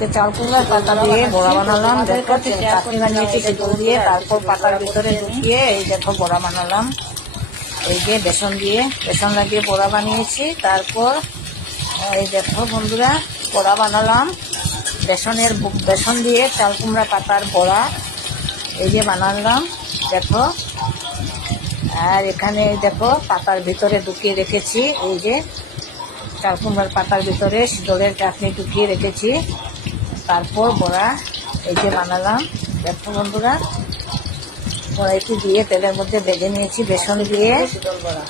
চাল কুমড়ার পাতা দিয়ে বড়া বানালাম। দেখো চাটনি বানিয়েছি সেগুল দিয়ে, তারপর পাতার ভিতরে ঢুকিয়ে এই দেখো বড়া বানালাম। এই যে বেসন লাগিয়ে বড়া বানিয়েছি। তারপর এই দেখো বন্ধুরা বড়া বানালাম বেসন দিয়ে চাল কুমড়া পাতার বড়া এই যে বানালাম দেখো। আর এখানে দেখো পাতার ভিতরে ঢুকিয়ে রেখেছি, এই যে চাল কুমড়ার পাতার ভিতরে শীতলের চাটনি ঢুকিয়ে রেখেছি। তারপর বড়া এই যে বানালাম দেখো বন্ধুরা। কড়াইটি দিয়ে তেলের মধ্যে ভেজে নিয়েছি বেসন দিয়ে শীতল বড়া।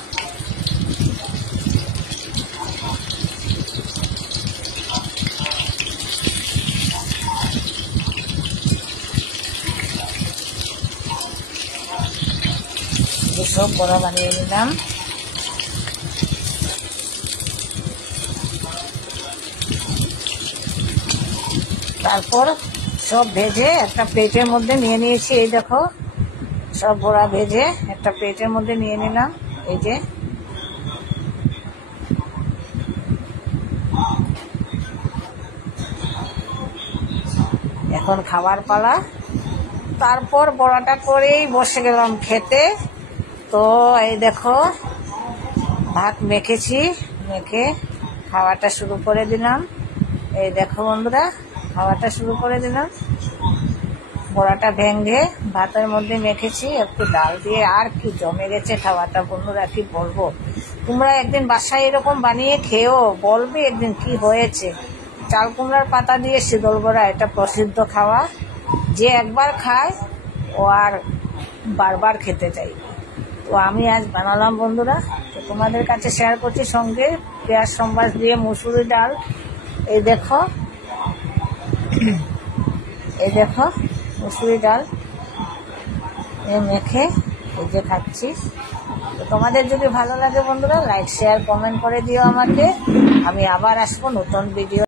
সব বড়া বানিয়ে নিলাম। তারপর সব ভেজে একটা প্লেটের মধ্যে নিয়ে নিয়েছি। এই দেখো সব বড়া ভেজে একটা প্লেটের মধ্যে নিয়ে নিলাম। এই যে এখন খাবার পালা। তারপর বড়াটা করেই বসে গেলাম খেতে। তো এই দেখো ভাত মেখেছি, মেখে খাওয়াটা শুরু করে দিলাম। এই দেখো বন্ধুরা খাওয়াটা শুরু করে দিলাম। বড়াটা ভেঙে ভাতের মধ্যে মেখেছি একটু ডাল দিয়ে, আর কি জমে গেছে খাওয়াটা বন্ধুরা, কি বলবো। তোমরা একদিন বাসায় এরকম বানিয়ে খেও, বলবে একদিন কি হয়েছে। চাল কুমড়ার পাতা দিয়ে শীতল বড়া এটা প্রসিদ্ধ খাওয়া, যে একবার খায় ও আর বারবার খেতে চাইবে। তো আমি আজ বানালাম বন্ধুরা, তো তোমাদের কাছে শেয়ার করছি। সঙ্গে পেঁয়াজ সম্বাস দিয়ে মুসুরি ডাল এই দেখো মুসুরি ডাল মেখে এই যে খাচ্ছি। তো তোমাদের যদি ভালো লাগে বন্ধুরা লাইক শেয়ার কমেন্ট করে দিও আমাকে। আমি আবার আসবো নতুন ভিডিও।